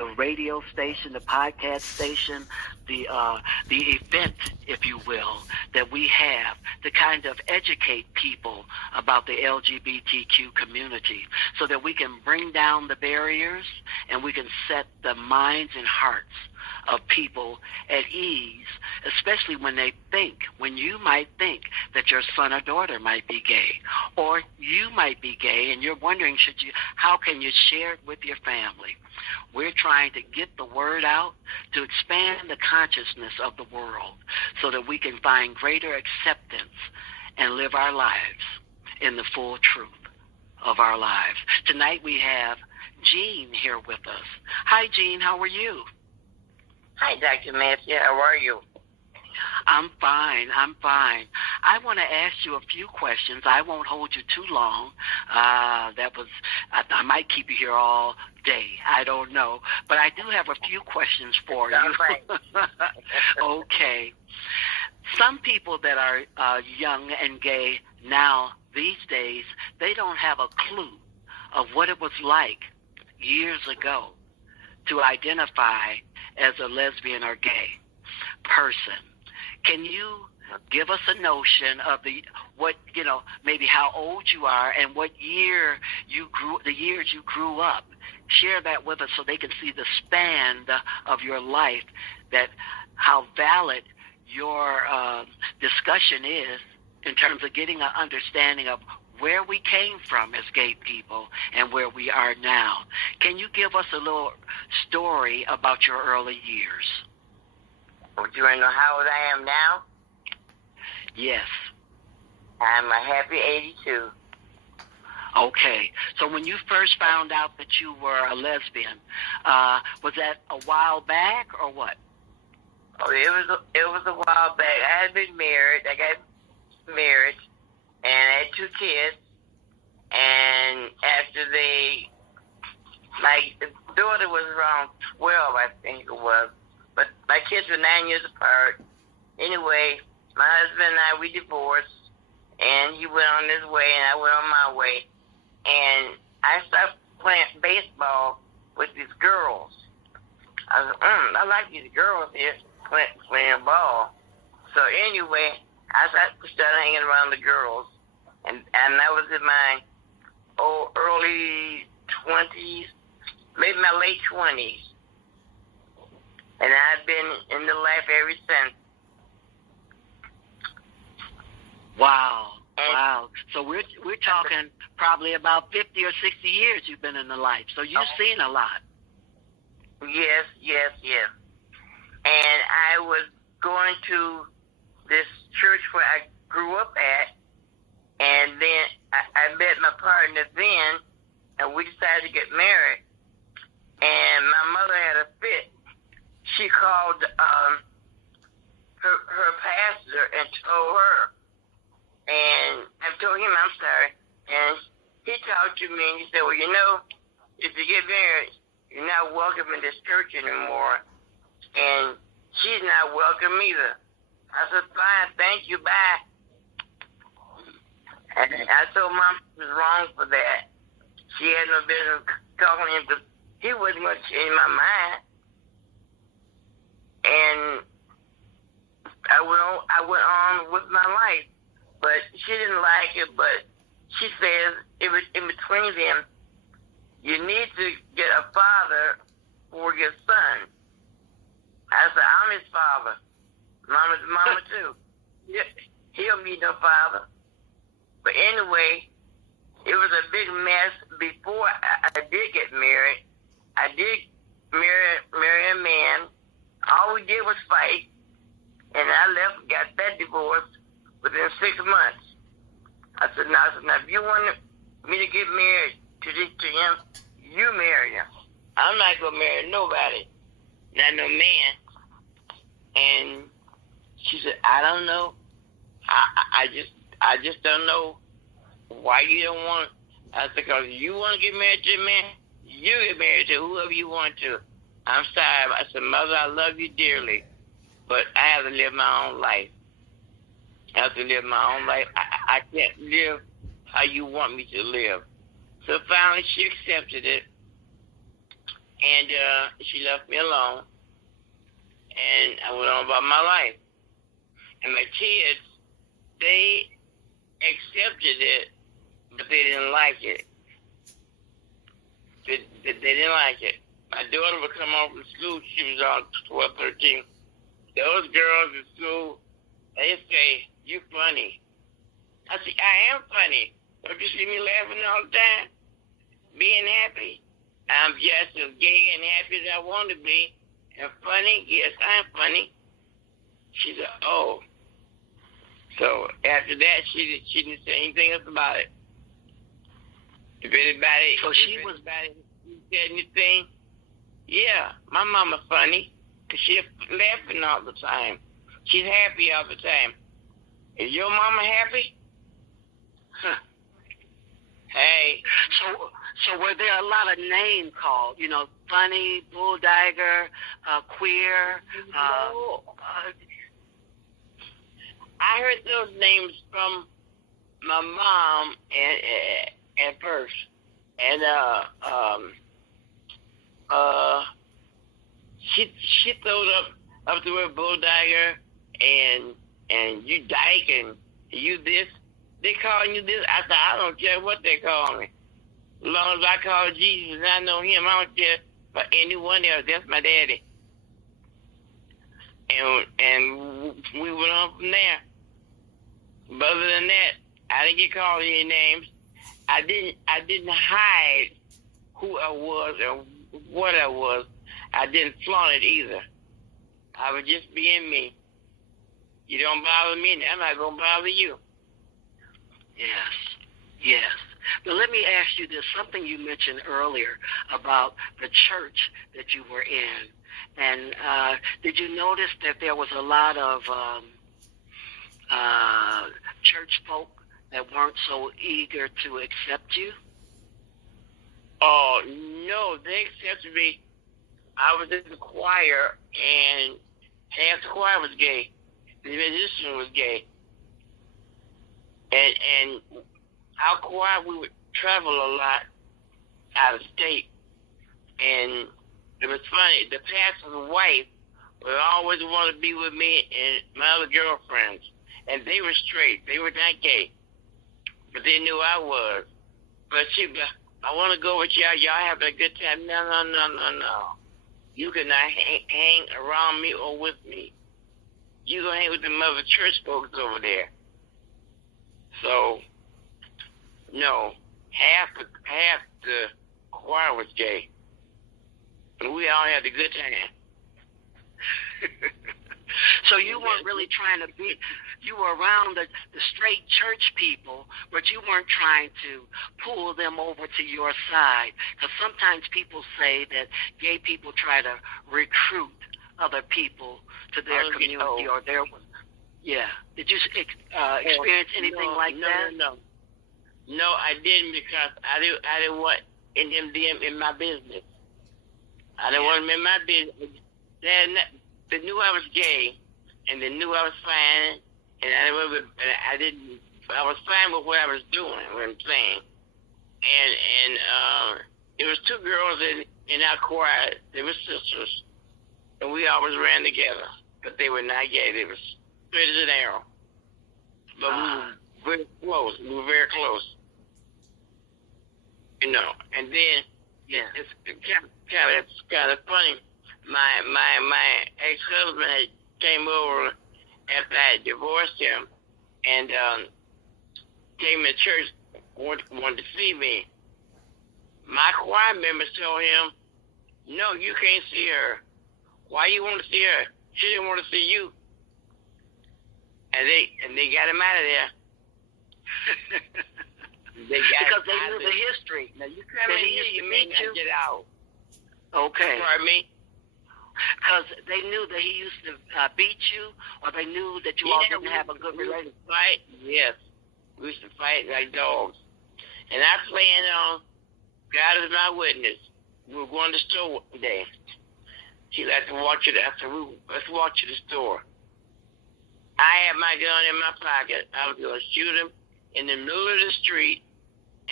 the radio station, the podcast station, the event, if you will, that we have to kind of educate people about the LGBTQ community so that we can bring down the barriers and we can set the minds and hearts of people at ease, especially when you might think that your son or daughter might be gay, or you might be gay and you're wondering how can you share it with your family. We're trying to get the word out to expand the consciousness of the world so that we can find greater acceptance and live our lives in the full truth of our lives. Tonight we have Jean here with us. Hi, Jean. How are you? Hi, Dr. Matthew. How are you? I'm fine. I want to ask you a few questions. I won't hold you too long. I might keep you here all day. I don't know. But I do have a few questions for you. Okay. Some people that are young and gay now, these days, they don't have a clue of what it was like years ago to identify as a lesbian or gay person. Can you give us a notion of maybe how old you are and what years you grew up? Share that with us so they can see the span of your life, that how valid your discussion is in terms of getting an understanding of where we came from as gay people and where we are now. Can you give us a little story about your early years? Would you want to know how old I am now? Yes. I'm a happy 82. Okay. So when you first found out that you were a lesbian, was that a while back or what? Oh, it was a while back. I had been married. I got married, and I had 2 kids. And after my daughter was around 12, I think it was. But my kids were 9 years apart. Anyway, my husband and I, we divorced, and he went on his way, and I went on my way. And I started playing baseball with these girls. I was I like these girls here playing ball. So anyway, I started hanging around the girls, and I was in my early 20s, maybe my late 20s. And I've been in the life ever since. Wow. So we're talking probably about 50 or 60 years you've been in the life. So you've seen a lot. Yes. And I was going to this church where I grew up at, and then I met my partner then, and we decided to get married. And my mother had a fit. She called her pastor and told her, and I told him I'm sorry, and he talked to me and he said, well, if you get married, you're not welcome in this church anymore, and she's not welcome either. I said, fine, thank you, bye. And I told Mom she was wrong for that. She had no business calling him because he wasn't going to change my mind. And I went on with my life, but she didn't like it. But she says it was in between them. You need to get a father for your son. I said, I'm his father. Mama's mama too. He don't need no father. But anyway, it was a big mess before I did get married. I did marry a man. All we did was fight, and I left, got that divorce within 6 months. I said, now, if you want me to get married to him, you marry him. I'm not going to marry nobody, not no man. And she said, I don't know. I just don't know why you don't want. I said, because you want to get married to a man, you get married to whoever you want to. I'm sorry. I said, Mother, I love you dearly, but I have to live my own life. I have to live my own life. I can't live how you want me to live. So finally she accepted it. And she left me alone, and I went on about my life. And my kids, they accepted it, but they didn't like it. They didn't like it. My daughter would come home from school. She was on 12, 13. Those girls in school, they say, "You funny." I say, "I am funny. Don't you see me laughing all the time? Being happy. I'm just as gay and happy as I want to be. And funny? Yes, I'm funny." She said, "Oh." So after that, she didn't say anything else about it. If anybody said anything, yeah, my mama funny, 'cause she's laughing all the time. She's happy all the time. Is your mama happy? Huh. Hey. So were there a lot of name called? You know, funny, bulldigger, queer. No. I heard those names from my mom at first, and she throwed up the word bulldigger and you dyke and you this. They calling you this. I said, I don't care what they call me. As long as I call Jesus and I know him, I don't care for anyone else. That's my daddy. And we went on from there. But other than that, I didn't get called any names. I didn't hide who I was and what I was. I didn't flaunt it either. I was just being me. You don't bother me, and I'm not gonna bother you. Yes. But let me ask you this, something you mentioned earlier about the church that you were in. And did you notice that there was a lot of church folk that weren't so eager to accept you? Oh, no, they accepted me. I was in the choir, and half the choir was gay. The musician was gay. And our choir, we would travel a lot out of state. And it was funny. The pastor's wife would always want to be with me and my other girlfriends. And they were straight. They were not gay. But they knew I was. But I want to go with y'all. Y'all having a good time. No. You cannot hang around me or with me. You going to hang with the mother church folks over there. So, no. Half the choir was gay. And we all had a good time. So you weren't really trying to be, you were around the straight church people, but you weren't trying to pull them over to your side. Because sometimes people say that gay people try to recruit other people to their community or their, yeah. Did you experience anything like that? No, I didn't, because I didn't want them in my business. I didn't want them in my business. They knew I was gay, and they knew I was fine, and I was fine with what I was doing, what I'm saying. And there was two girls in our choir. They were sisters, and we always ran together, but they were not gay. They were straight as an arrow. But we were very close. We were very close. You know, and then it's kind of funny. My ex-husband came over after I had divorced him, and came to church, wanted to see me. My choir members told him, "No, you can't see her. Why you want to see her? She didn't want to see you." And they got him out of there. Because they knew the history. Now you come in here, you may not get out. Okay. Pardon me? Because they knew that he used to beat you, or they knew that you all didn't have a good relationship. Fight? Yes. We used to fight like dogs. And I planned on, God is my witness. We were going to the store one day. He liked to walk to I said, let's walk to the store. I had my gun in my pocket. I was going to shoot him in the middle of the street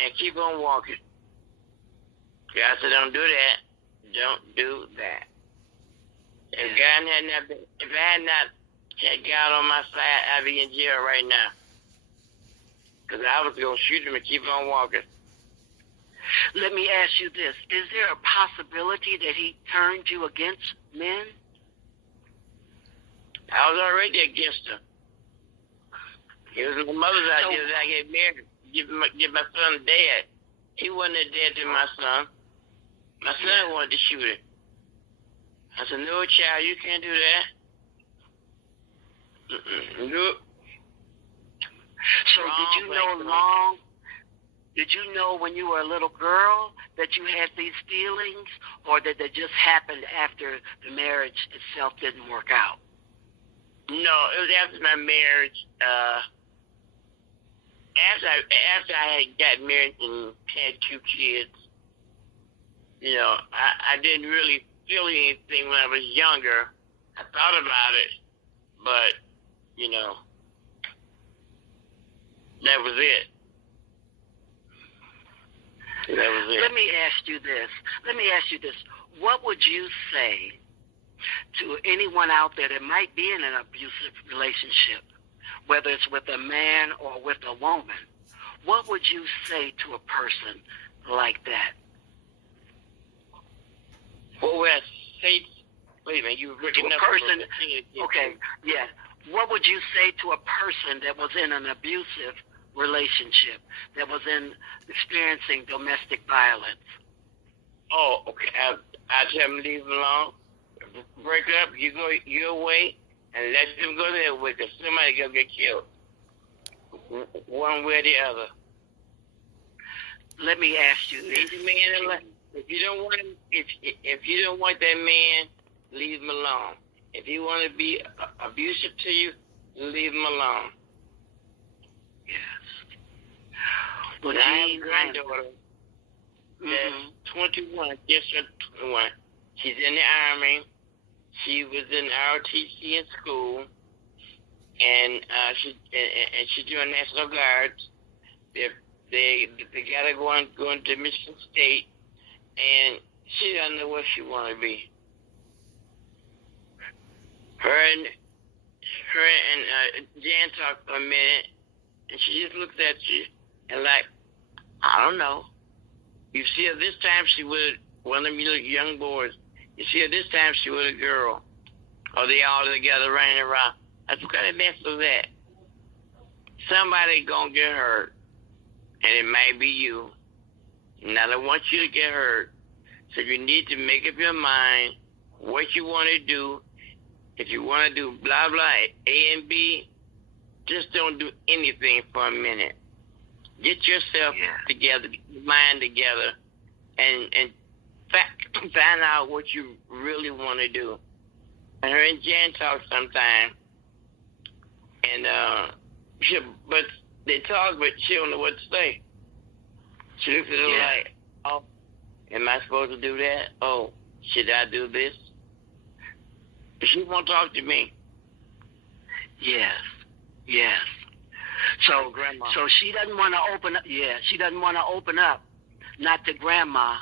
and keep on walking. God said, don't do that. Don't do that. If I had not had God on my side, I'd be in jail right now. Because I was going to shoot him and keep on walking. Let me ask you this. Is there a possibility that he turned you against men? I was already against him. It was my mother's idea that I get married, give my son dad. He wasn't a dad to my son. My son wanted to shoot him. I said, no, child, you can't do that. Nope. So did you know when you were a little girl that you had these feelings, or did they just happen after the marriage itself didn't work out? No, it was after my marriage. After I had got married and had 2 kids, you know, I didn't really feel anything when I was younger. I thought about it, but, you know, that was it. That was it. Let me ask you this. What would you say to anyone out there that might be in an abusive relationship, whether it's with a man or with a woman? What would you say to a person like that? What would I say? Wait a minute, you were breaking up. Okay, yeah. What would you say to a person that was in an abusive relationship, that was experiencing domestic violence? Oh, okay. I tell them to leave them alone. Break up, you go your way, and let them go their way, because somebody going to get killed. One way or the other. Let me ask you this. If you don't want that man, leave him alone. If he want to be abusive to you, leave him alone. Yes. Well, I have a granddaughter that's 21, just turned 21. She's in the Army. She was in ROTC in school, and she's doing National Guards. They got her going to Michigan State, and she doesn't know what she want to be. Her and Jan talked for a minute, and she just looked at you and like, I don't know. You see her this time, she was one of them young boys. You see her this time, she was a girl. Or they all together running around. I said, what kind of mess was that? Somebody gonna get hurt, and it might be you. And I don't want you to get hurt. So you need to make up your mind what you want to do. If you want to do blah, blah, A and B, just don't do anything for a minute. Get yourself together, get your mind together, and find out what you really want to do. And her and Jan talk sometime, and but they talk, but she don't know what to say. She looks at her like, oh, am I supposed to do that? Oh, should I do this? But she won't talk to me. Yes. So, Grandma. So she doesn't want to open up. Yeah, she doesn't want to open up, not to Grandma,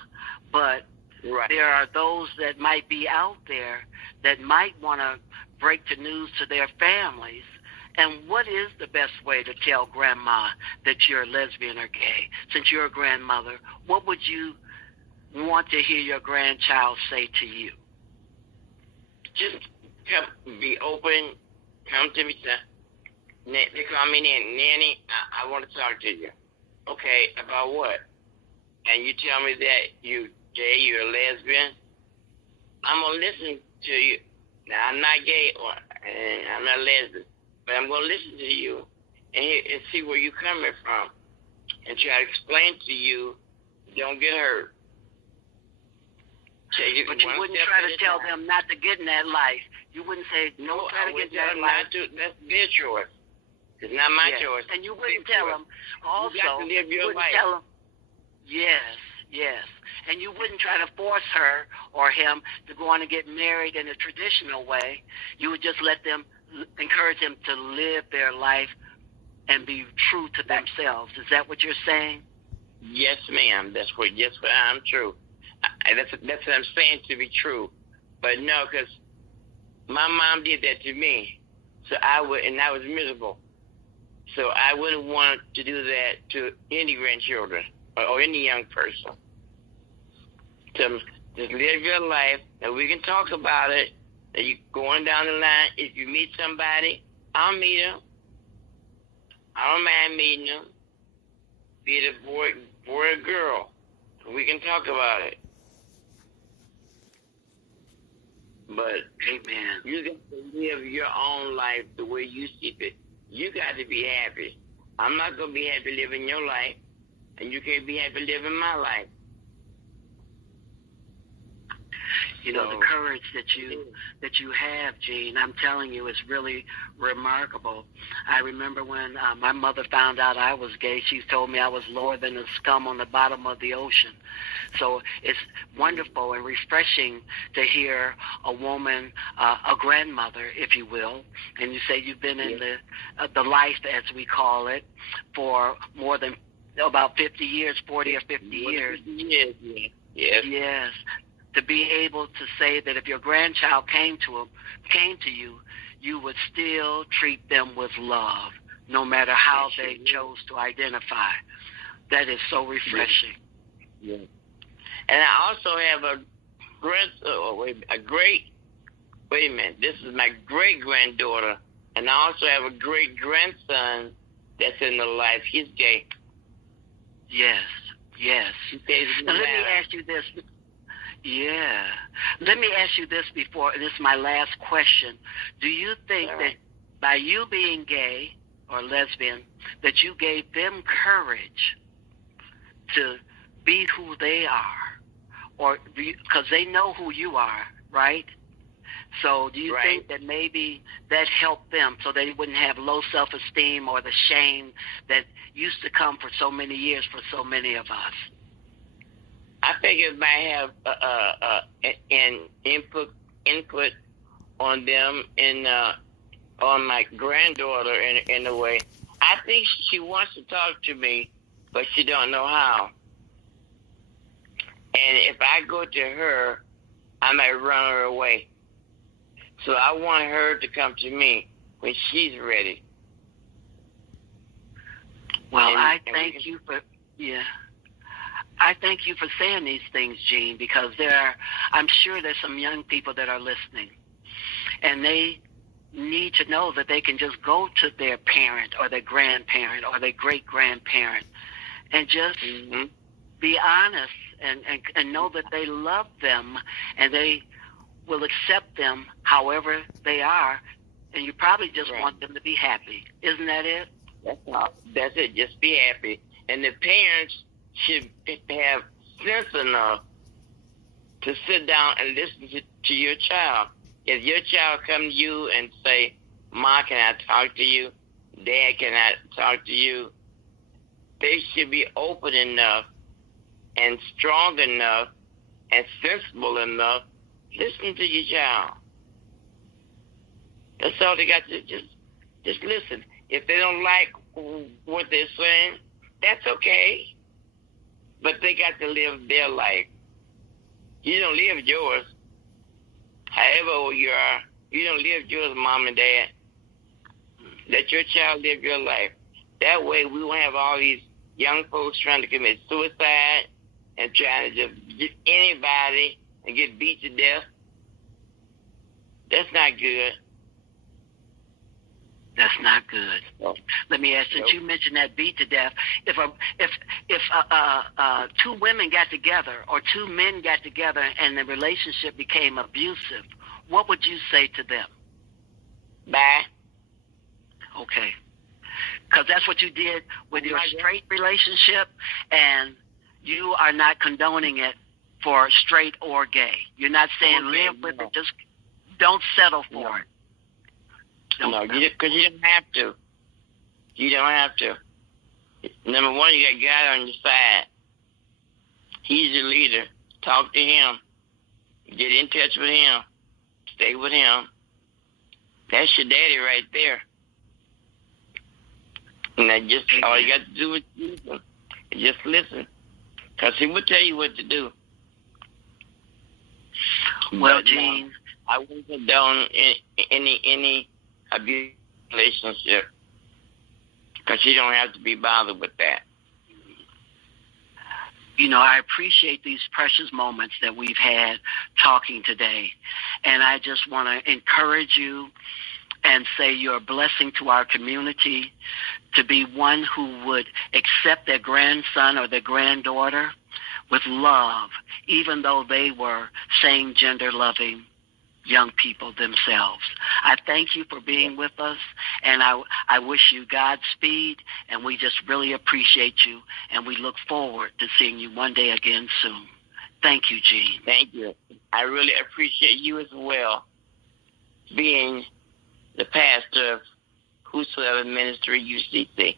but there are those that might be out there that might want to break the news to their families. And what is the best way to tell Grandma that you're lesbian or gay? Since you're a grandmother, what would you want to hear your grandchild say to you? Just be open. Come to me. They call me Nanny. I want to talk to you. Okay, about what? And you tell me that you're gay, you're a lesbian. I'm going to listen to you. Now, I'm not gay or I'm not lesbian, but I'm going to listen to you and see where you're coming from and try to explain to you, don't get hurt. But you wouldn't try to tell them not to get in that life. You wouldn't say, no, try to get in that life. That's their choice. It's not my choice. And you wouldn't tell them. Also, you got to live your life. Tell them. Yes. And you wouldn't try to force her or him to go on and get married in a traditional way. You would just encourage them to live their life and be true to themselves. Is that what you're saying? Yes, ma'am. That's what I'm true. that's what I'm saying to be true. But no, because my mom did that to me, so I was miserable. So I wouldn't want to do that to any grandchildren or any young person. So just live your life, and we can talk about it. And you going down the line. If you meet somebody, I'll meet them. I don't mind meeting them. Be it a boy or girl. We can talk about it. But Amen. you got to live your own life the way you see it. You got to be happy. I'm not going to be happy living your life, and you can't be happy living my life. You know, the courage that you have, Gene, I'm telling you, is really remarkable. I remember when my mother found out I was gay, she told me I was lower than the scum on the bottom of the ocean. So it's wonderful and refreshing to hear a woman, a grandmother, if you will, and you say you've been in the life, as we call it, for more than about 50 years, 40 or 50 years. Yes. To be able to say that if your grandchild came to you, you would still treat them with love, no matter how they chose to identify. That is so refreshing. Yeah. And I also have this is my great granddaughter, and I also have a great grandson that's in the life. He's gay. Yes. Now let me ask you this. Yeah. Let me ask you this before, this is my last question. Do you think that by you being gay or lesbian, that you gave them courage to be who they are? Or because they know who you are, right? So do you think that maybe that helped them so they wouldn't have low self-esteem or the shame that used to come for so many years for so many of us? I think it might have an input on them and on my granddaughter in a way. I think she wants to talk to me, but she don't know how. And if I go to her, I might run her away. So I want her to come to me when she's ready. Well, I thank you for I thank you for saying these things, Gene, because I'm sure there's some young people that are listening, and they need to know that they can just go to their parent or their grandparent or their great-grandparent and just be honest and know that they love them and they will accept them however they are, and you probably just want them to be happy. Isn't that it? That's it. Just be happy. And the parents should have sense enough to sit down and listen to your child. If your child comes to you and say, "Ma, can I talk to you? Dad, can I talk to you?" They should be open enough and strong enough and sensible enough. Listen to your child. That's all they got to do. Just listen. If they don't like what they're saying, that's okay. But they got to live their life. You don't live yours. However old you are, you don't live yours, Mom and Dad. Let your child live your life. That way we won't have all these young folks trying to commit suicide and trying to just get anybody and get beat to death. That's not good. That's not good. Nope. Let me ask, since you mentioned that beat to death, if two women got together or two men got together and the relationship became abusive, what would you say to them? Bye. Okay. Because that's what you did with your straight relationship, and you are not condoning it for straight or gay. You're not saying live with it, just don't settle for it. No, because you don't have to. You don't have to. Number one, you got God on your side. He's your leader. Talk to him. Get in touch with him. Stay with him. That's your daddy right there. And that just all you got to do is listen. Just listen. Because he will tell you what to do. Well, But Gene, I wouldn't condone any abuse relationship because you don't have to be bothered with that. you know, I appreciate these precious moments that we've had talking today. And I just want to encourage you and say you're a blessing to our community, to be one who would accept their grandson or their granddaughter with love, even though they were same gender loving young people themselves. I thank you for being with us, and I wish you Godspeed, and we just really appreciate you, and we look forward to seeing you one day again soon. Thank you, Gene. Thank you. I really appreciate you as well, being the pastor of Whosoever Ministry UCC.